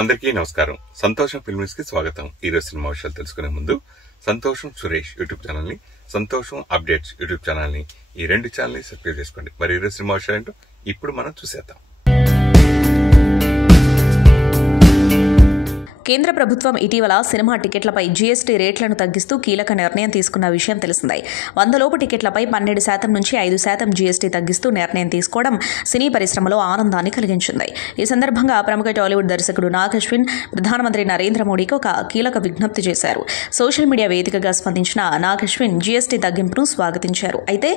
అందరికీ నమస్కారం. సంతోషం ఫిల్మ్స్ కి స్వాగతం. ఈరోజు సినిమా విషయాలు తెలుసుకునే ముందు సంతోషం సురేష్ యూట్యూబ్ ఛానల్ ని, సంతోషం అప్డేట్స్ యూట్యూబ్ ఛానల్ ని, ఈ రెండు ఛానల్ ని సబ్స్క్రైబ్ చేసుకోండి. మరి ఈరోజు సినిమా విషయాలు ఏంటో ఇప్పుడు మనం చూసేద్దాం. కేంద్ర ప్రభుత్వం ఇటీవల సినిమా టికెట్లపై జీఎస్టీ రేట్లను తగ్గిస్తూ కీలక నిర్ణయం తీసుకున్న విషయం తెలిసిందే. 100 లోపు టికెట్లపై 12% నుంచి 5% జీఎస్టీ తగ్గిస్తూ నిర్ణయం తీసుకోవడం సినీ పరిశ్రమలో ఆనందాన్ని కలిగించింది. ఈ సందర్భంగా ప్రముఖ టాలీవుడ్ దర్శకుడు నాగ్ అశ్విన్ ప్రధానమంత్రి నరేంద్ర మోడీకి ఒక కీలక విజ్ఞప్తి చేశారు. సోషల్ మీడియా వేదికగా స్పందించిన నాగ్ అశ్విన్ జీఎస్టీ తగ్గింపును స్వాగతించారు. అయితే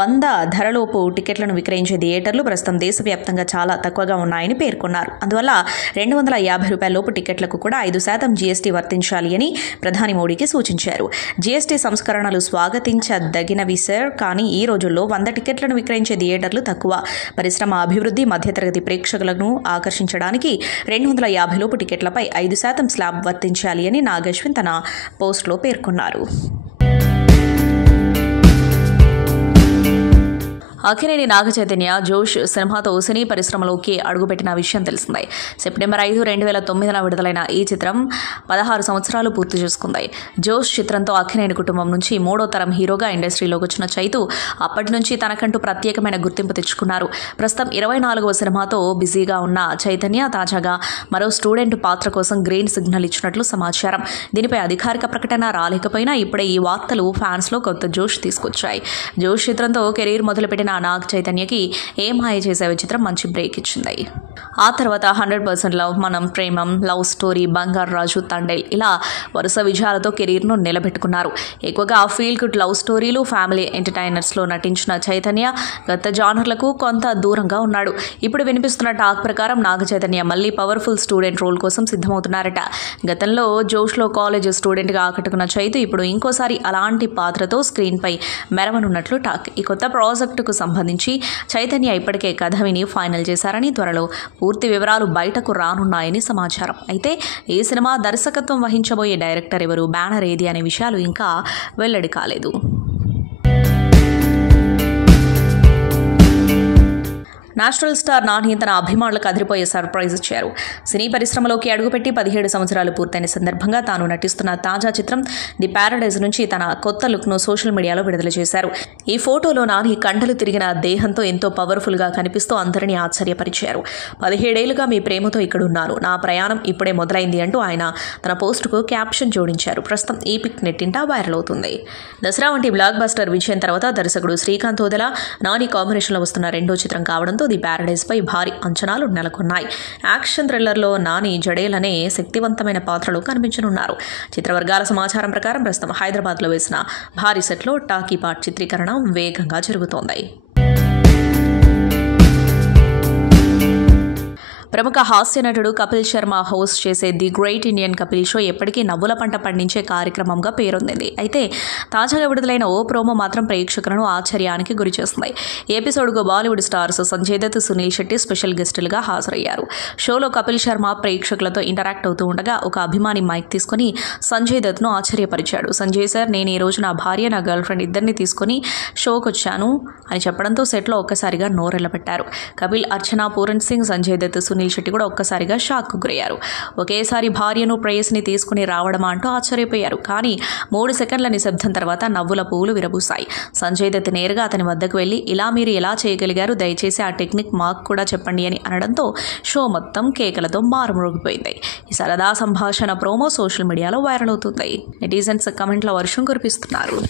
100 ధరలోపు టికెట్లను విక్రయించే థియేటర్లు ప్రస్తుతం దేశవ్యాప్తంగా చాలా తక్కువగా ఉన్నాయని పేర్కొన్నారు. అందువల్ల ₹250 లోపు టికెట్లకు కూడా 5% జీఎస్టీ వర్తించాలి అని ప్రధాని మోడీకి సూచించారు. జీఎస్టీ సంస్కరణలు స్వాగతించదగినవి సార్, కానీ ఈ రోజుల్లో 100 టికెట్లను విక్రయించే థియేటర్లు తక్కువ. పరిశ్రమ అభివృద్ధి, మధ్యతరగతి ప్రేక్షకులను ఆకర్షించడానికి 250 లోపు టికెట్లపై 5% స్లాబ్ వర్తించాలి అని నాగ్ అశ్విన్ తన పోస్టులో పేర్కొన్నారు. అక్కినేని నాగ చైతన్య జోష్ సినిమాతో సినీ పరిశ్రమలోకి అడుగుపెట్టిన విషయం తెలిసిందే. సెప్టెంబర్ 5, 2009 విడుదలైన ఈ చిత్రం 16 సంవత్సరాలు పూర్తి చేసుకుంది. జోష్ చిత్రంతో అక్కినేని కుటుంబం నుంచి 3వ తరం హీరోగా ఇండస్ట్రీలోకి వచ్చిన చైతు అప్పటి నుంచి తనకంటూ ప్రత్యేకమైన గుర్తింపు తెచ్చుకున్నారు. ప్రస్తుతం 24వ సినిమాతో బిజీగా ఉన్న చైతన్య తాజాగా మరో స్టూడెంట్ పాత్ర కోసం గ్రీన్ సిగ్నల్ ఇచ్చినట్లు సమాచారం. దీనిపై అధికారిక ప్రకటన రాలేకపోయినా ఇప్పుడే ఈ వార్తలు ఫ్యాన్స్లో కొత్త జోష్ తీసుకొచ్చాయి. జోష్ చిత్రంతో కెరీర్ మొదలుపెట్టిన నాగ్ చైతన్యకి ఏ మాయ చేసే చిత్రం మంచి బ్రేక్ ఇచ్చింది. ఆ తర్వాత 100% లవ్, మనం ప్రేమం, లవ్ స్టోరీ, బంగారు రాజు, తండేల్ ఇలా వరుస విజయాలతో కెరీర్ను నిలబెట్టుకున్నారు. ఎక్కువగా ఫీల్ గుడ్ లవ్ స్టోరీలు, ఫ్యామిలీ ఎంటర్టైనర్స్లో నటించిన చైతన్య గత జానర్లకు కొంత దూరంగా ఉన్నాడు. ఇప్పుడు వినిపిస్తున్న టాక్ ప్రకారం నాగ చైతన్య మళ్ళీ పవర్ఫుల్ స్టూడెంట్ రోల్ కోసం సిద్ధమవుతున్నారట. గతంలో జోష్లో కాలేజ్ స్టూడెంట్గా ఆకట్టుకున్న చైతు ఇప్పుడు ఇంకోసారి అలాంటి పాత్రతో స్క్రీన్పై మెరవనున్నట్లు టాక్. ఈ కొత్త ప్రాజెక్టుకు సంబంధించి చైతన్య ఇప్పటికే కథ విని ఫైనల్ చేశారని, త్వరలో పూర్తి వివరాలు బయటకు రానున్నాయని సమాచారం. అయితే ఈ సినిమా దర్శకత్వం వహించబోయే డైరెక్టర్ ఎవరు, బ్యానర్ ఏది అనే విషయాలు ఇంకా వెల్లడి కాలేదు. నేషనల్ స్టార్ నాని తన అభిమానులకు అదిరిపోయే సర్ప్రైజ్ ఇచ్చారు. సినీ పరిశ్రమలోకి అడుగుపెట్టి 17 సంవత్సరాలు పూర్తయిన సందర్భంగా తాను నటిస్తున్న తాజా చిత్రం ది ప్యారడైజ్ నుంచి తన కొత్త లుక్ను సోషల్ మీడియాలో విడుదల చేశారు. ఈ ఫోటోలో నాని కండలు తిరిగిన దేహంతో ఎంతో పవర్ఫుల్గా కనిపిస్తూ అందరినీ ఆశ్చర్యపరిచారు. 17 ఏళ్లుగా మీ ప్రేమతో ఇక్కడున్నాను, నా ప్రయాణం ఇప్పుడే మొదలైంది అంటూ ఆయన తన పోస్టుకు క్యాప్షన్ జోడించారు. ప్రస్తుతం ఈ పిక్ నెట్టింట వైరల్ అవుతుంది. దసరా వంటి బ్లాక్ బస్టర్ విజయం తర్వాత దర్శకుడు శ్రీకాంత్ ఓదెలా, నాని కాంబినేషన్లో వస్తున్న రెండో చిత్రం కావడంతో ది ప్యారడైజ్ పై భారీ అంచనాలు నెలకొన్నాయి. యాక్షన్ థ్రిల్లర్లో నాని జడేల్ అనే శక్తివంతమైన పాత్రలో కనిపించనున్నారు. చిత్రవర్గాల సమాచారం ప్రకారం ప్రస్తుతం హైదరాబాద్లో వేసిన భారీ సెట్లో టాకీ పార్ట్ చిత్రీకరణ వేగంగా జరుగుతోంది. ప్రముఖ హాస్య నటుడు కపిల్ శర్మ హోస్ట్ చేసే the great Indian Kapil show ఎప్పటికీ నవ్వుల పంట పండించే కార్యక్రమంగా పేరొందింది. అయితే తాజాగా విడుదలైన ఓ ప్రోమో మాత్రం ప్రేక్షకులను ఆశ్చర్యానికి గురిచేస్తుంది. ఈ ఎపిసోడ్కు Bollywood stars Sanjay Dutt, Sunil Shetty special గెస్టులుగా హాజరయ్యారు. షోలో కపిల్ శర్మ ప్రేక్షకులతో ఇంటరాక్ట్ అవుతూ ఉండగా ఒక అభిమాని మైక్ తీసుకుని సంజయ్ దత్ను ఆశ్చర్యపరిచాడు. సంజయ్ సార్, నేను ఈ రోజు నా భార్య, నా గర్ల్ ఫ్రెండ్ ఇద్దరిని తీసుకుని షోకి వచ్చాను అని చెప్పడంతో సెట్లో ఒక్కసారిగా నోరెళ్లబెట్టారు. కపిల్, అర్చన, పూరణ్ సింగ్, సంజయ్ దత్, సునీల్ శెట్టి కూడా ఒక్కసారిగా షాక్కు గురయ్యారు. ఒకేసారి భార్యను, ప్రేయస్ని తీసుకుని రావడమా అంటూ ఆశ్చర్యపోయారు. కానీ 3 సెకండ్ల నిశ్శబ్దం తర్వాత నవ్వుల పువ్వులు విరబూశాయి. సంజయ్ దత్ నేరుగా అతని వద్దకు వెళ్లి, ఇలా మీరు ఎలా చేయగలిగారు, దయచేసి ఆ టెక్నిక్ మాకు కూడా చెప్పండి అని అనడంతో షో మొత్తం కేకలతో మారుమోగిపోయింది. ఈ సరదా సంభాషణ ప్రోమో సోషల్ మీడియాలో వైరల్ అవుతుంది. నెటిజన్స్ కమెంట్ల వర్షం కురిపిస్తున్నారు.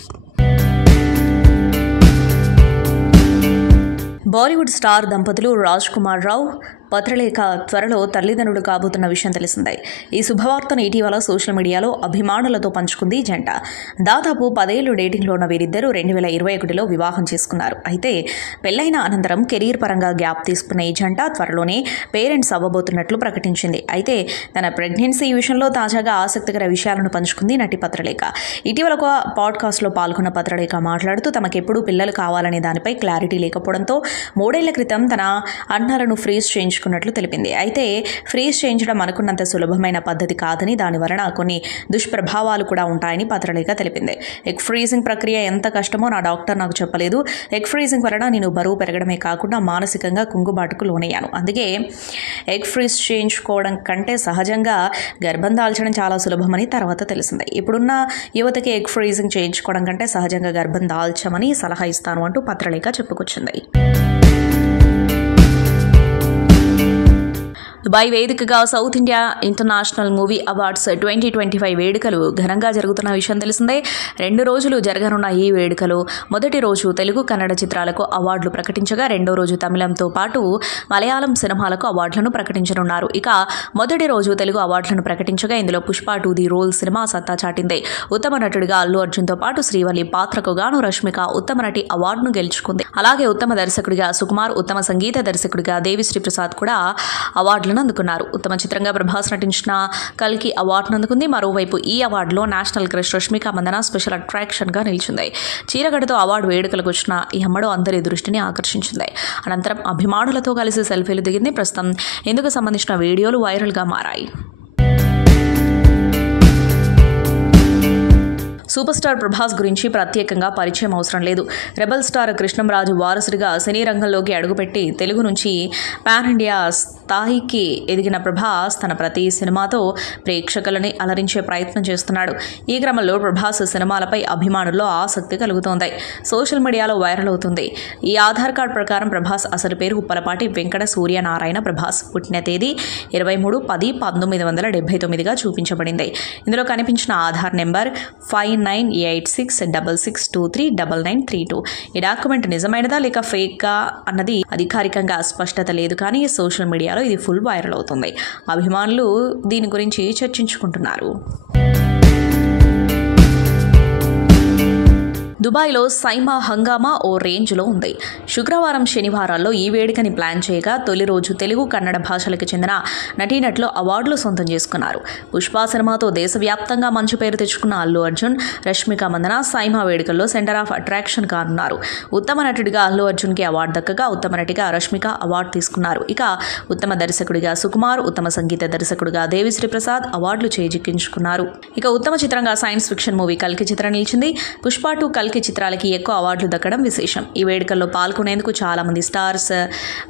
బాలీవుడ్ స్టార్ దంపతులు రాజ్ కుమార్ రావు, పత్రలేఖ త్వరలో తల్లిదండ్రులు కాబోతున్న విషయం తెలిసిందే. ఈ శుభవార్తను ఇటీవల సోషల్ మీడియాలో అభిమానులతో పంచుకుంది జంట. దాదాపు 10 ఏళ్లు డేటింగ్లో ఉన్న వీరిద్దరూ 2021లో వివాహం చేసుకున్నారు. అయితే పెళ్లైన అనంతరం కెరీర్ పరంగా గ్యాప్ తీసుకున్న ఈ జంట త్వరలోనే పేరెంట్స్ అవ్వబోతున్నట్లు ప్రకటించింది. అయితే తన ప్రెగ్నెన్సీ విషయంలో తాజాగా ఆసక్తికర విషయాలను పంచుకుంది నటి పత్రలేఖ. ఇటీవల ఒక పాడ్కాస్ట్లో పాల్గొన్న పత్రలేఖ మాట్లాడుతూ తమకెప్పుడు పిల్లలు కావాలనే దానిపై క్లారిటీ లేకపోవడంతో 3 ఏళ్ల క్రితం తన అన్నలను ఫ్రీజ్ చేయించుకుని చేయించుకున్నట్లు తెలిపింది. అయితే ఫ్రీజ్ చేయించడం అనుకున్నంత సులభమైన పద్ధతి కాదని, దాని వలన కొన్ని దుష్ప్రభావాలు కూడా ఉంటాయని పత్రలేఖ తెలిపింది. ఎగ్ ఫ్రీజింగ్ ప్రక్రియ ఎంత కష్టమో నా డాక్టర్ నాకు చెప్పలేదు. ఎగ్ ఫ్రీజింగ్ వలన నేను బరువు పెరగడమే కాకుండా మానసికంగా కుంగుబాటుకు లోనయ్యాను. అందుకే ఎగ్ ఫ్రీజ్ చేయించుకోవడం కంటే సహజంగా గర్భం దాల్చడం చాలా సులభమని తర్వాత తెలిసింది. ఇప్పుడున్న యువతకి ఎగ్ ఫ్రీజింగ్ చేయించుకోవడం కంటే సహజంగా గర్భం దాల్చమని సలహా ఇస్తాను అంటూ పత్రలేఖ చెప్పుకొచ్చింది. దుబాయ్ వేదికగా south India international movie awards 2025 వేడుకలు ఘనంగా జరుగుతున్న విషయం తెలిసిందే. 2 రోజులు జరగనున్న ఈ వేడుకలు మొదటి రోజు తెలుగు, కన్నడ చిత్రాలకు అవార్డులు ప్రకటించగా, రెండో రోజు తమిళంతో పాటు మలయాళం సినిమాలకు అవార్డులను ప్రకటించనున్నారు. ఇక మొదటి రోజు తెలుగు అవార్డులను ప్రకటించగా ఇందులో పుష్ప 2 ది రోల్ సినిమా సత్తా చాటింది. ఉత్తమ నటుడిగా అల్లు అర్జున్తో పాటు శ్రీవల్లి పాత్రకు గాను రష్మిక ఉత్తమ నటి అవార్డును గెలుచుకుంది. అలాగే ఉత్తమ దర్శకుడిగా సుకుమార్, ఉత్తమ సంగీత దర్శకుడిగా దేవిశ్రీ ప్రసాద్ కూడా అవార్డులను అందుకున్నారు. ఉత్తమ చిత్రంగా ప్రభాస్ నటించిన కల్కి అవార్డును అందుకుంది. మరోవైపు ఈ అవార్డులో national crush Rashmika Mandanna special attraction గా నిలిచింది. చీరగడతో అవార్డు వేడుకలకు వచ్చిన ఈ అమ్మడు అందరి దృష్టిని ఆకర్షించింది. అనంతరం అభిమానులతో కలిసి సెల్ఫీలు దిగింది. ప్రస్తుతం ఇందుకు సంబంధించిన వీడియోలు వైరల్ గా మారాయి. సూపర్ స్టార్ ప్రభాస్ గురించి ప్రత్యేకంగా పరిచయం అవసరం లేదు. రెబల్ స్టార్ కృష్ణంరాజు వారసుడిగా సినీ రంగంలోకి అడుగుపెట్టి తెలుగు నుంచి పాన్ ఇండియా స్థాయికి ఎదిగిన ప్రభాస్ తన ప్రతి సినిమాతో ప్రేక్షకులని అలరించే ప్రయత్నం చేస్తున్నాడు. ఈ క్రమంలో ప్రభాస్ సినిమాలపై అభిమానుల్లో ఆసక్తి కలుగుతోంది. సోషల్ మీడియాలో వైరల్ అవుతుంది. ఈ ఆధార్ కార్డ్ ప్రకారం ప్రభాస్ అసలు పేరు ఉప్పలపాటి వెంకట సూర్యనారాయణ ప్రభాస్. పుట్టిన తేదీ 23/10/1979గా చూపించబడింది. ఇందులో కనిపించిన ఆధార్ నెంబర్ 598666239932. ఈ డాక్యుమెంట్ నిజమైనదా లేక ఫేకా అన్నది అధికారికంగా స్పష్టత లేదు, కానీ సోషల్ మీడియాలో ఇది ఫుల్ వైరల్ అవుతుంది. అభిమానులు దీని గురించి చర్చించుకుంటున్నారు. దుబాయ్లో సైమా హంగామా ఓ రేంజ్లో ఉంది. శుక్రవారం, శనివారాల్లో ఈ వేడుకని ప్లాన్ చేయగా తొలి రోజు తెలుగు, కన్నడ భాషలకు చెందిన నటీనటులు అవార్డులు సొంతం చేసుకున్నారు. పుష్ప సినిమాతో దేశవ్యాప్తంగా మంచి పేరు తెచ్చుకున్న అల్లు అర్జున్, రష్మిక మందన సైమా వేడుకల్లో సెంటర్ ఆఫ్ అట్రాక్షన్ కానున్నారు. ఉత్తమ నటుడిగా అల్లు అర్జున్కి అవార్డు దక్కగా ఉత్తమ నటిగా రష్మిక అవార్డు తీసుకున్నారు. ఇక ఉత్తమ దర్శకుడిగా సుకుమార్, ఉత్తమ సంగీత దర్శకుడిగా దేవిశ్రీ ప్రసాద్ అవార్డులు చేజిక్కించుకున్నారు. ఇక ఉత్తమ చిత్రంగా సైన్స్ ఫిక్షన్ మూవీ కల్కి చిత్రం నిలిచింది. పుష్ప 2 కల్కి చిత్రాలకి ఎక్కువ అవార్డులు దక్కడం విశేషం. ఈ వేడుకల్లో పాల్గొనేందుకు చాలా మంది స్టార్స్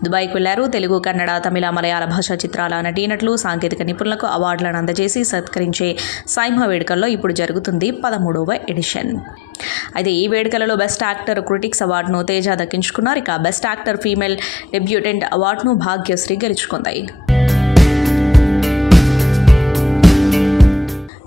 దుబాయ్కి వెళ్లారు. తెలుగు, కన్నడ, తమిళ, మలయాళ భాషా చిత్రాల నటీనటులు, సాంకేతిక నిపుణులకు అవార్డులను అందజేసి సత్కరించే సైమా వేడుకల్లో ఇప్పుడు జరుగుతుంది 13వ ఎడిషన్. అయితే ఈ వేడుకలలో బెస్ట్ యాక్టర్ క్రిటిక్స్ అవార్డును తేజ దక్కించుకున్నారు. ఇక బెస్ట్ యాక్టర్ ఫీమేల్ డెబ్యూటెంట్ అవార్డును భాగ్యశ్రీ గెలుచుకుంది.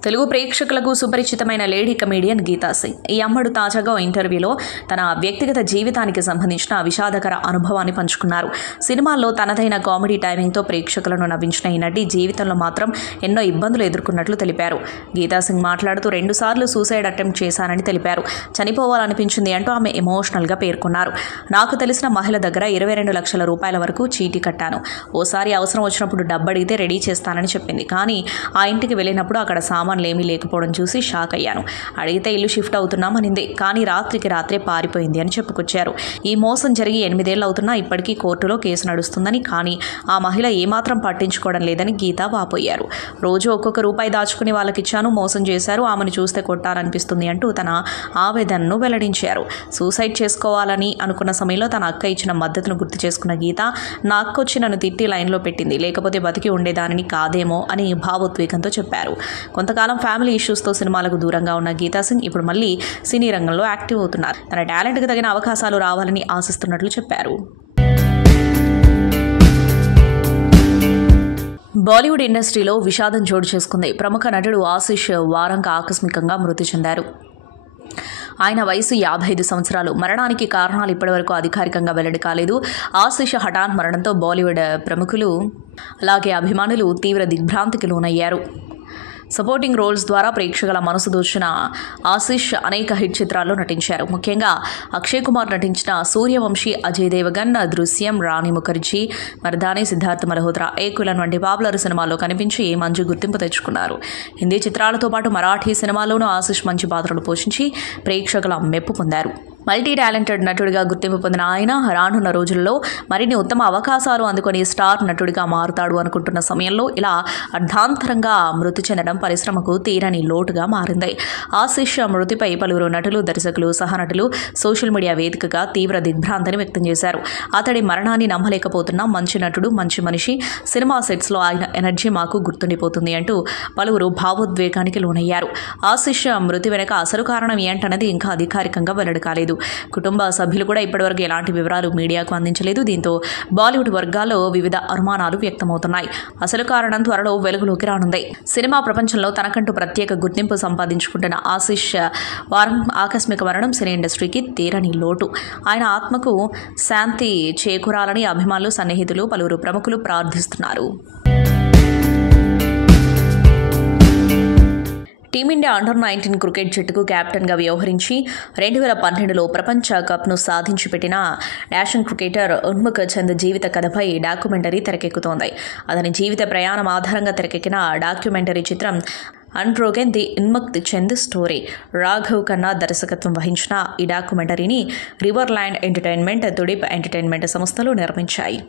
తెలుగు ప్రేక్షకులకు సుపరిచితమైన లేడీ కమేడియన్ గీతా సింగ్. ఈ అమ్మడు తాజాగా ఇంటర్వ్యూలో తన వ్యక్తిగత జీవితానికి సంబంధించిన విషాదకర అనుభవాన్ని పంచుకున్నారు. సినిమాల్లో తనదైన కామెడీ టైమింగ్తో ప్రేక్షకులను నవ్వించిన ఈ నటి జీవితంలో మాత్రం ఎన్నో ఇబ్బందులు ఎదుర్కొన్నట్లు తెలిపారు. గీతా సింగ్ మాట్లాడుతూ 2 సార్లు సూసైడ్ అటెంప్ట్ చేశానని తెలిపారు. చనిపోవాలనిపించింది అంటూ ఆమె ఎమోషనల్గా పేర్కొన్నారు. నాకు తెలిసిన మహిళ దగ్గర 22 లక్షల రూపాయల వరకు చీటీ కట్టాను. ఓసారి అవసరం వచ్చినప్పుడు డబ్బు అడిగితే రెడీ చేస్తానని చెప్పింది. కానీ ఆ ఇంటికి వెళ్ళినప్పుడు అక్కడ సామాన్లేమీ లేకపోవడం చూసి షాక్ అయ్యాను. అడిగితే ఇల్లు షిఫ్ట్ అవుతున్నామనింది. కానీ రాత్రికి రాత్రే పారిపోయింది అని చెప్పుకొచ్చారు. ఈ మోసం జరిగి 8 ఏళ్ళు అవుతున్నా ఇప్పటికీ కోర్టులో కేసు నడుస్తుందని, కానీ ఆ మహిళ ఏమాత్రం పట్టించుకోవడం లేదని గీత వాపోయారు. రోజు ఒక్కొక్క రూపాయి దాచుకుని వాళ్ళకిచ్చాను, మోసం చేశారు, ఆమెను చూస్తే కొట్టాలనిపిస్తుంది అంటూ తన ఆవేదనను వెల్లడించారు. సూసైడ్ చేసుకోవాలని అనుకున్న సమయంలో తన అక్క ఇచ్చిన మద్దతును గుర్తు చేసుకున్న గీత, నా అక్క వచ్చి నన్ను తిట్టి లైన్లో పెట్టింది, లేకపోతే బతికి ఉండేదానిని కాదేమో అని భావోద్వేగంతో చెప్పారు. కొంతకాలం ఫ్యామిలీ ఇష్యూస్తో సినిమాలకు దూరంగా ఉన్న గీతా సింగ్ ఇప్పుడు మళ్ళీ సినీ రంగంలో యాక్టివ్ అవుతున్నారు. తన టాలెంట్కి తగిన అవకాశాలు రావాలని ఆశిస్తున్నట్లు చెప్పారు. బాలీవుడ్ ఇండస్ట్రీలో విషాదం చోటు చేసుకుంది. ప్రముఖ నటుడు ఆశిష్ వారంగా ఆకస్మికంగా మృతి చెందారు. ఆయన వయసు 55 సంవత్సరాలు. మరణానికి కారణాలు ఇప్పటివరకు అధికారికంగా వెల్లడి కాలేదు. ఆశిష్ హఠాన్ మరణంతో బాలీవుడ్ ప్రముఖులు అలాగే అభిమానులు తీవ్ర దిగ్భ్రాంతికి లోనయ్యారు. సపోర్టింగ్ రోల్స్ ద్వారా ప్రేక్షకుల మనసు దోచిన ఆశిష్ అనేక హిట్ చిత్రాల్లో నటించారు. ముఖ్యంగా అక్షయ్ కుమార్ నటించిన సూర్యవంశీ, అజయ్ దేవగన్, దృశ్యం, రాణి ముఖర్జీ, మర్దాని, సిద్ధార్థ్ మల్హోత్రా, ఏకులన్ వంటి పాపులర్ సినిమాల్లో కనిపించి మంచి గుర్తింపు తెచ్చుకున్నారు. హిందీ చిత్రాలతో పాటు మరాఠీ సినిమాల్లోనూ ఆశిష్ మంచి పాత్రలు పోషించి ప్రేక్షకుల మెప్పు పొందారు. మల్టీ టాలెంటెడ్ నటుడిగా గుర్తింపు పొందిన ఆయన రానున్న రోజుల్లో మరిన్ని ఉత్తమ అవకాశాలు అందుకొని స్టార్ నటుడిగా మారుతాడు అనుకుంటున్న సమయంలో ఇలా అర్ధాంతరంగా మృతి చెందడం పరిశ్రమకు తీరని లోటుగా మారింది. ఆశిష్ మృతిపై పలువురు నటులు, దర్శకులు, సహనటులు సోషల్ మీడియా వేదికగా తీవ్ర దిగ్భ్రాంతిని వ్యక్తం చేశారు. అతడి మరణాన్ని నమ్మలేకపోతున్న మంచి నటుడు, మంచి మనిషి, సినిమా సెట్స్లో ఆయన ఎనర్జీ మాకు గుర్తుండిపోతుంది అంటూ పలువురు భావోద్వేగానికి లోనయ్యారు. ఆశిష్ మృతి వెనక అసలు కారణం ఏంటన్నది ఇంకా అధికారికంగా వెల్లడి కాలేదు. కుటుంబ సభ్యులు కూడా ఇప్పటివరకు ఎలాంటి వివరాలు మీడియాకు అందించలేదు. దీంతో బాలీవుడ్ వర్గాల్లో వివిధ అనుమానాలు వ్యక్తమవుతున్నాయి. అసలు కారణం త్వరలో వెలుగులోకి రానుంది. సినిమా ప్రపంచంలో తనకంటూ ప్రత్యేక గుర్తింపు సంపాదించుకుంటున్న ఆశిష్ వారం ఆకస్మిక మరణం సినీ ఇండస్ట్రీకి తీరని లోటు. ఆయన ఆత్మకు శాంతి చేకూరాలని అభిమానులు, సన్నిహితులు, పలువురు ప్రముఖులు ప్రార్థిస్తున్నారు. టీమిండియా అండర్-19 క్రికెట్ జట్టుకు కెప్టెన్గా వ్యవహరించి 2012లో ప్రపంచ కప్ను సాధించి పెట్టిన డాషింగ్ క్రికెటర్ ఉన్ముఖ్ చంద్ జీవిత కథపై డాక్యుమెంటరీ తెరకెక్కుతోంది. అతని జీవిత ప్రయాణం ఆధారంగా తెరకెక్కిన డాక్యుమెంటరీ చిత్రం unbroken the Unmukt Chand story. Raghav Khanna దర్శకత్వం వహించిన ఈ డాక్యుమెంటరీని రివర్ ల్యాండ్ ఎంటర్టైన్మెంట్, తుడిప్ ఎంటర్టైన్మెంట్ సంస్థలు నిర్మించాయి.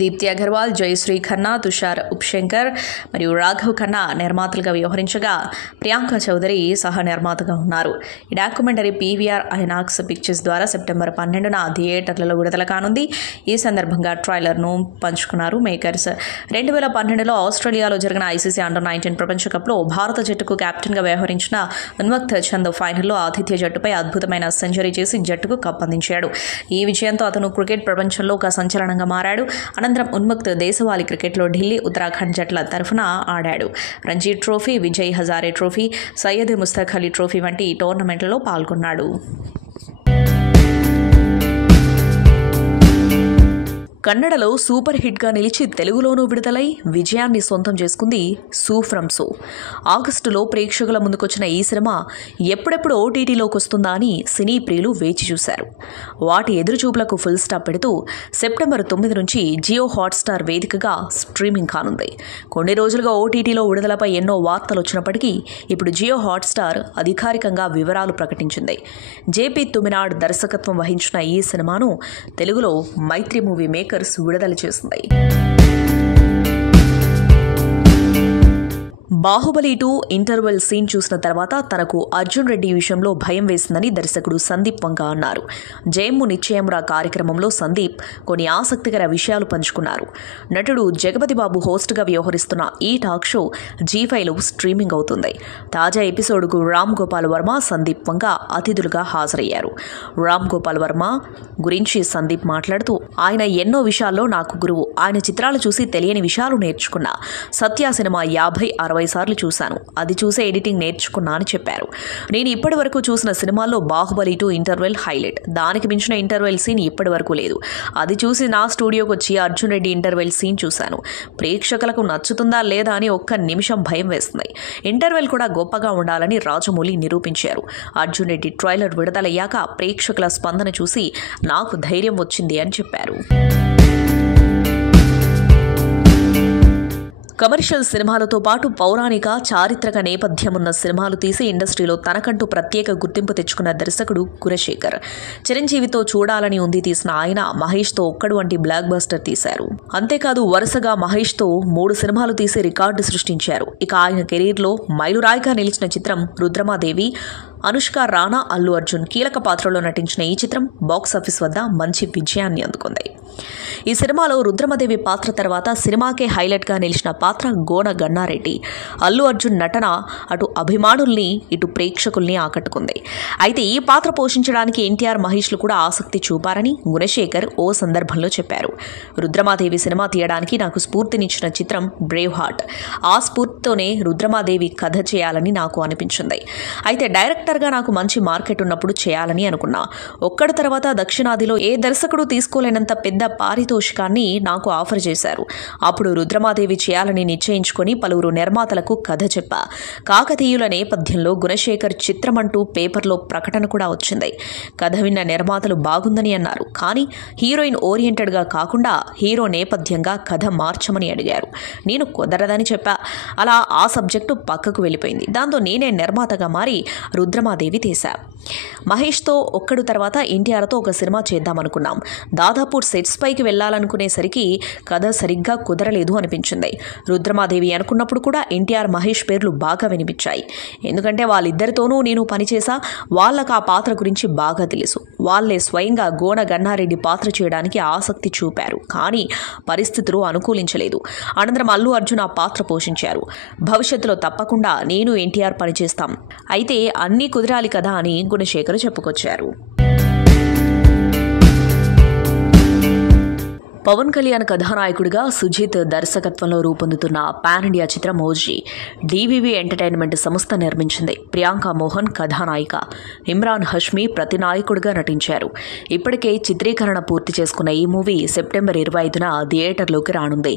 దీప్తి అగర్వాల్, జయశ్రీ ఖన్నా, తుషార్ ఉప్శంకర్ మరియు రాఘవ్ ఖన్నా నిర్మాతలుగా వ్యవహరించగా ప్రియాంక చౌదరి సహ నిర్మాతగా ఉన్నారు. ఈ డాక్యుమెంటరీ పీవీఆర్ ఐనాక్స్ పిక్చర్స్ ద్వారా సెప్టెంబర్ 12న థియేటర్లలో విడుదల కానుంది. ఈ సందర్భంగా ట్రైలర్ను పంచుకున్నారు మేకర్స్. 2012లో ఆస్ట్రేలియాలో జరిగిన ఐసీసీ అండర్-19 ప్రపంచ కప్లో భారత జట్టుకు కెప్టెన్గా వ్యవహరించిన ఉన్ముఖ్ చంద్ ఫైనల్లో ఆతిథ్య జట్టుపై అద్భుతమైన సెంచరీ చేసి జట్టుకు కప్ అందించాడు. ఈ విజయంతో అతను క్రికెట్ ప్రపంచంలో ఒక సంచలనంగా మారాడు. అనంతరం ఉన్ముఖ్ దేశవాళీ క్రికెట్లో ఢిల్లీ, ఉత్తరాఖండ్ జట్ల తరఫున ఆడాడు. Ranji trophy, Vijay Hazare trophy, Syed Mushtaq Ali trophy వంటి టోర్నమెంట్లలో పాల్గొన్నాడు. కన్నడలో సూపర్ హిట్గా నిలిచి తెలుగులోనూ విడుదలై విజయాన్ని సొంతం చేసుకుంది సో ఫ్రమ్ సో. ఆగస్టులో ప్రేక్షకుల ముందుకొచ్చిన ఈ సినిమా ఎప్పుడెప్పుడు ఓటీటీలోకి వస్తుందా అని సినీ ప్రియులు వేచి చూశారు. వాటి ఎదురుచూపులకు ఫుల్ స్టాప్ పెడుతూ సెప్టెంబర్ 9 నుంచి జియో హాట్స్టార్ వేదికగా స్ట్రీమింగ్ కానుంది. కొన్ని రోజులుగా ఓటీటీలో విడుదలపై ఎన్నో వార్తలు వచ్చినప్పటికీ ఇప్పుడు జియో హాట్స్టార్ అధికారికంగా వివరాలు ప్రకటించింది. జేపీ తుమినాడ్ దర్శకత్వం వహించిన ఈ సినిమాను తెలుగులో మైత్రి మూవీ మేకర్స్ విడుదల చేసింది. బాహుబలి 2 ఇంటర్వెల్ సీన్ చూసిన తర్వాత తనకు అర్జున్ రెడ్డి విషయంలో భయం వేసిందని దర్శకుడు సందీప్ వంగ అన్నారు. జయమ్ము నిశ్చయమురా కార్యక్రమంలో సందీప్ కొన్ని ఆసక్తికర విషయాలు పంచుకున్నారు. నటుడు జగపతి బాబు హోస్ట్గా వ్యవహరిస్తున్న ఈ టాక్ షో జీ5లో స్ట్రీమింగ్ అవుతుంది. తాజా ఎపిసోడ్కు రామ్ గోపాల్ వర్మ, సందీప్ వంగ అతిథులుగా హాజరయ్యారు. రామ్ గోపాల్ వర్మ గురించి సందీప్ మాట్లాడుతూ, ఆయన ఎన్నో విషయాల్లో నాకు గురువు. ఆయన చిత్రాలు చూసి తెలియని విషయాలు నేర్చుకున్నా. సత్య సినిమా 50-60 సార్లు చూశాను. అది చూసే ఎడిటింగ్ నేర్చుకున్నా అని చెప్పారు. నేను ఇప్పటి వరకు చూసిన సినిమాల్లో బాహుబలి 2 ఇంటర్వెల్ హైలైట్. దానికి మించిన ఇంటర్వెల్ సీన్ ఇప్పటి వరకు లేదు. అది చూసి నా స్టూడియోకి వచ్చి అర్జున్ రెడ్డి ఇంటర్వెల్ సీన్ చూశాను. ప్రేక్షకులకు నచ్చుతుందా లేదా అని ఒక్క నిమిషం భయం వేస్తుంది. ఇంటర్వెల్ కూడా గొప్పగా ఉండాలని రాజమౌళి నిరూపించారు. అర్జున్ రెడ్డి ట్రైలర్ విడుదలయ్యాక ప్రేక్షకుల స్పందన చూసి నాకు ధైర్యం వచ్చింది అని చెప్పారు. కమర్షియల్ సినిమాలతో పాటు పౌరాణిక, చారిత్రక నేపథ్యమున్న సినిమాలు తీసి ఇండస్ట్రీలో తనకంటూ ప్రత్యేక గుర్తింపు తెచ్చుకున్న దర్శకుడు గుణశేఖర్. చిరంజీవితో చూడాలని ఉంది తీసిన ఆయన మహేష్తో ఒక్కడు వంటి బ్లాక్ బస్టర్ తీశారు. అంతేకాదు వరుసగా మహేష్తో 3 సినిమాలు తీసి రికార్డు సృష్టించారు. ఇక ఆయన కెరీర్లో మైలురాయిగా నిలిచిన చిత్రం రుద్రమాదేవి. అనుష్క, రానా, అల్లు అర్జున్ కీలక పాత్రలో నటించిన ఈ చిత్రం బాక్సాఫీస్ వద్ద మంచి విజయాన్ని అందుకుంది. ఈ సినిమాలో రుద్రమదేవి పాత్ర తర్వాత సినిమాకే హైలైట్గా నిలిచిన పాత్ర గోన గన్నారెడ్డి. అల్లు అర్జున్ నటన అటు అభిమానుల్ని ఇటు ప్రేక్షకుల్ని ఆకట్టుకుంది. అయితే ఈ పాత్ర పోషించడానికి ఎన్టీఆర్, మహేష్లు కూడా ఆసక్తి చూపారని గుణశేఖర్ ఓ సందర్భంలో చెప్పారు. రుద్రమాదేవి సినిమా తీయడానికి నాకు స్ఫూర్తినిచ్చిన చిత్రం బ్రేవ్ హార్ట్. ఆ స్ఫూర్తితోనే రుద్రమాదేవి కథ చేయాలని నాకు అనిపించింది. అయితే డైరెక్టర్గా నాకు మంచి మార్కెట్ ఉన్నప్పుడు చేయాలని అనుకున్నా. ఒక్కడి తర్వాత దక్షిణాదిలో ఏ దర్శకుడు తీసుకోలేనంత పెద్ద పారితోషికాన్ని నాకు ఆఫర్ చేశారు. అప్పుడు రుద్రమాదేవి చేయాలని నిశ్చయించుకొని పలువురు నిర్మాతలకు కథ చెప్పా. కాకతీయుల నేపథ్యంలో గుణశేఖర్ చిత్రమంటూ పేపర్లో ప్రకటన కూడా వచ్చింది. కథ విన్న నిర్మాతలు బాగుందని అన్నారు. కానీ హీరోయిన్ ఓరియంటెడ్గా కాకుండా హీరో నేపథ్యంగా కథ మార్చమని అడిగారు. నేను కుదరదని చెప్పా. అలా ఆ సబ్జెక్టు పక్కకు వెళ్ళిపోయింది. దాంతో నేనే నిర్మాతగా మారి రుద్ర రుద్రమాదేవి తీశా. మహేష్తో ఒక్కడు తర్వాత ఎన్టీఆర్తో ఒక సినిమా చేద్దామనుకున్నాం. దాదాపు సెట్స్ పైకి వెళ్లాలనుకునేసరికి కథ సరిగ్గా కుదరలేదు అనిపించింది. రుద్రమాదేవి అనుకున్నప్పుడు కూడా ఎన్టీఆర్ మహేష్ పేర్లు బాగా వినిపించాయి. ఎందుకంటే వాళ్ళిద్దరితోనూ నేను పనిచేసా. వాళ్ళకు ఆ పాత్ర గురించి బాగా తెలుసు. వాళ్లే స్వయంగా గోన గన్నారెడ్డి పాత్ర చేయడానికి ఆసక్తి చూపారు. కానీ పరిస్థితులు అనుకూలించలేదు. అనంతరం అల్లు అర్జున్ ఆ పాత్ర పోషించారు. భవిష్యత్తులో తప్పకుండా నేను ఎన్టీఆర్ పనిచేస్తాం, అయితే అన్నీ కుదరాలి కదా అని గుణశేఖర్ చెప్పుకొచ్చారు. పవన్ కళ్యాణ్ కథానాయకుడిగా సుజిత్ దర్శకత్వంలో రూపొందుతున్న పాన్ ఇండియా చిత్రం ఓజీ డివివి ఎంటర్టైన్మెంట్ సంస్థ నిర్మించింది. ప్రియాంక మోహన్ కథానాయిక, ఇమ్రాన్ హష్మీ ప్రతినాయకుడిగా నటించారు. ఇప్పటికే చిత్రీకరణ పూర్తి చేసుకున్న ఈ మూవీ సెప్టెంబర్ 25న థియేటర్లోకి రానుంది.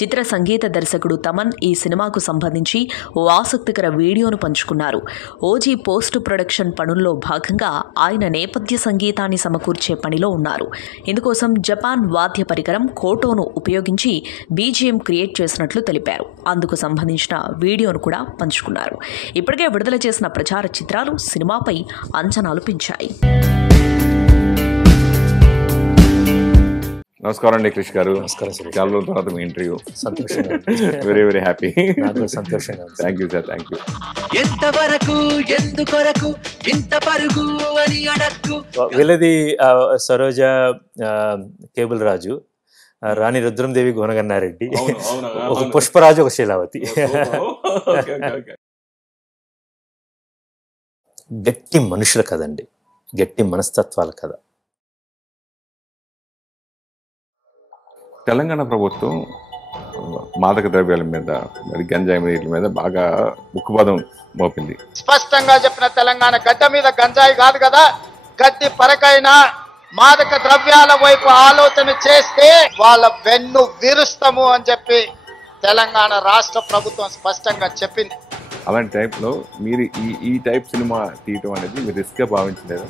చిత్ర సంగీత దర్శకుడు తమన్ ఈ సినిమాకు సంబంధించి ఓ ఆసక్తికర వీడియోను పంచుకున్నారు. ఓజీ పోస్ట్ ప్రొడక్షన్ పనుల్లో భాగంగా ఆయన నేపథ్య సంగీతాన్ని సమకూర్చే పనిలో ఉన్నారు. ఇందుకోసం జపాన్ వాద్య పరికరం కోటోను ఉపయోగించి బీజిఎం క్రియేట్ చేసినట్లు తెలిపారు. అందుకు సంబంధించిన వీడియోను కూడా పంచుకున్నారు. ఇప్పటికే విడుదల చేసిన ప్రచార చిత్రాలు సినిమాపై అంచనాలు పెంచాయి. నమస్కారం అండి క్రిష్ గారు. నమస్కారం సార్. చాలా రోజుల తర్వాత మీ ఇంటర్వ్యూ. సంతోషంగా వెరీ వెరీ హ్యాపీ. సంతోషంగా. Thank you sir. Thank you. ఎంతవరకు ఎందుకొరకు ఇంత పరుగు అని అడక్కు. వీళ్ళది సరోజ కేబుల్ రాజు, రాణి రుద్రందేవి గోనగన్నారెడ్డి, ఒక పుష్పరాజు, ఒక శీలావతి. గట్టి మనుషుల కదండి, గట్టి మనస్తత్వాల కథ. తెలంగాణ ప్రభుత్వం మాదక ద్రవ్యాల మీద, మరి గంజాయి వీటి మీద బాగా ఉక్కుపాదం మోపింది. స్పష్టంగా చెప్పిన తెలంగాణ గడ్డ మీద గంజాయి కాదు కదా, గడ్డి పరకైనా మాదక ద్రవ్యాల వైపు ఆలోచన చేస్తే వాళ్ళ వెన్ను విరుస్తాము అని చెప్పి తెలంగాణ రాష్ట్ర ప్రభుత్వం స్పష్టంగా చెప్పింది. అలాంటి టైప్లో మీరు ఈ టైప్ సినిమా తీయటం అనేది మీరు రిస్క్గా భావించలేదు?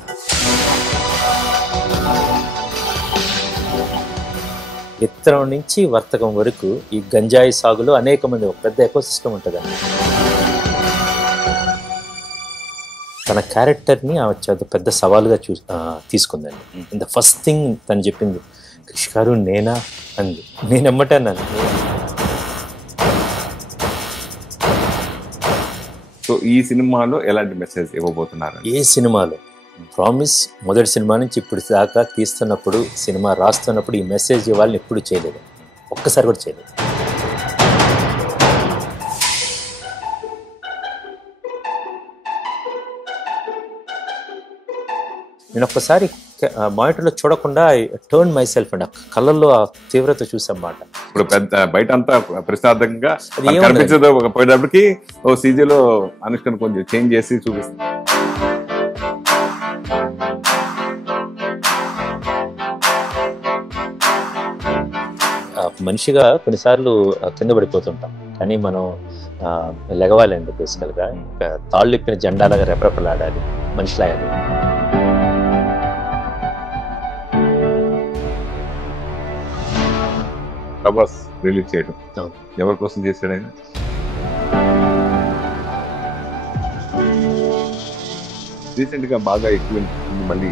విత్తనం నుంచి వర్తకం వరకు ఈ గంజాయి సాగులో అనేక మంది, ఒక పెద్ద ఎకోసిస్టమ్ ఉంటుందండి. తన క్యారెక్టర్ని ఆమె పెద్ద సవాలుగా తీసుకుందండి. ద ఫస్ట్ థింగ్ తను చెప్పింది, క్రిష్ గారు నేనా అంది. నేను ఎమ్మటన్నాను. సో ఈ సినిమాలో ఎలాంటి మెసేజ్ ఇవ్వబోతున్నారు? ఏ సినిమాలో ప్రామిస్, మొదటి సినిమా నుంచి ఇప్పుడు దాకా తీస్తున్నప్పుడు, సినిమా రాస్తున్నప్పుడు ఈ మెసేజ్ ఇవ్వాలని ఎప్పుడు చేయలేదు, ఒక్కసారి కూడా చేయలేదు. నేను ఒక్కసారి మానిటర్లో చూడకుండా టర్న్ మై సెల్ఫ్ అండి, కళ్ళల్లో ఆ తీవ్రత చూసామాట. ఇప్పుడు పెద్ద బయట అంతా ప్రశాంతంగా కనిపించదు, పోయేటప్పటికి ఓ సీజీలో అనుష్కను కొంచెం చేంజ్ చేసి చూపిస్తుంది. మనిషిగా కొన్నిసార్లు కింద పడిపోతుంటాం, కానీ మనం లెగవాలండి. బేసికల్గా తాళ్ళు ఇప్పిన జెండాలాగా రెపరెపలాడాలి మనిషిలాగా. ప్రభాస్ రిలీజ్ చేయడం ఎవరి కోసం చేశాడు ఆయన? రీసెంట్గా బాగా ఎక్కువ మళ్ళీ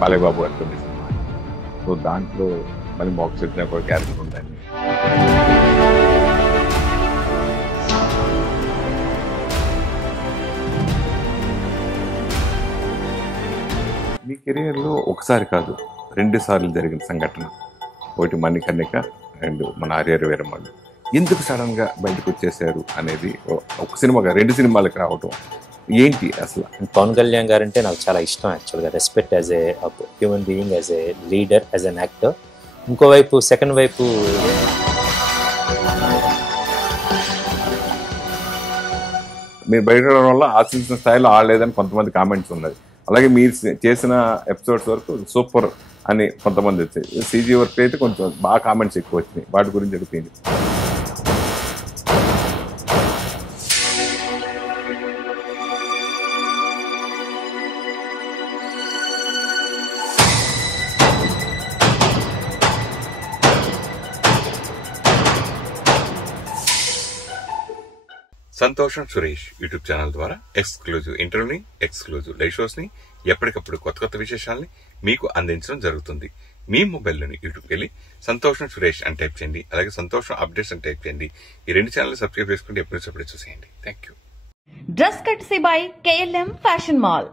బాలయ్య బాబు అనుకుంది సినిమా. సో దాంట్లో మళ్ళీ మాకు చెప్పిన ఒక క్యారెక్టర్ ఉందండి. మీ కెరియర్లో ఒకసారి కాదు 2 సార్లు జరిగిన సంఘటన. ఒకటి మణికర్ణిక అండ్ మన ఆర్యర్ వీరమల్లు. ఎందుకు సడన్గా బయటకు వచ్చేసారు అనేది ఒక సినిమాగా 2 సినిమాలకు రావటం ఏంటి అసలు? పవన్ కళ్యాణ్ గారు అంటే నాకు చాలా ఇష్టం యాక్చువల్గా. Respect as a human being, as a leader, as an actor. ఇంకోవైపు సెకండ్ వైపు మీరు బయట రావడం వల్ల ఆశించిన స్థాయిలో ఆడలేదని కొంతమంది కామెంట్స్ ఉన్నాయి. అలాగే మీరు చేసిన ఎపిసోడ్స్ వరకు సూపర్ అని కొంతమంది వచ్చాయి. సీజీ వర్క్ అయితే కొంచెం బాగా కామెంట్స్ ఎక్కువ వచ్చినాయి. వాటి గురించి అడుగుతుంది. సంతోషం సురేష్ యూట్యూబ్ ఛానల్ ద్వారా ఎక్స్క్లూజివ్ ఇంటర్వ్యూని, ఎక్స్క్లూజివ్ లైవ్ షోస్ ని, ఎప్పటికప్పుడు కొత్త కొత్త విశేషాలని మీకు అందించడం జరుగుతుంది. మీ మొబైల్లోని యూట్యూబ్కి వెళ్ళి సంతోషం సురేష్ అని టైప్ చేయండి, అలాగే సంతోషం అప్డేట్స్ అని టైప్ చేయండి. ఈ రెండు ఛానల్ సబ్స్క్రైబ్ చేసుకుంటే ఎప్పుడు చూసేయండి. Thank you. Dress కట్సీ by KLM fashion mall.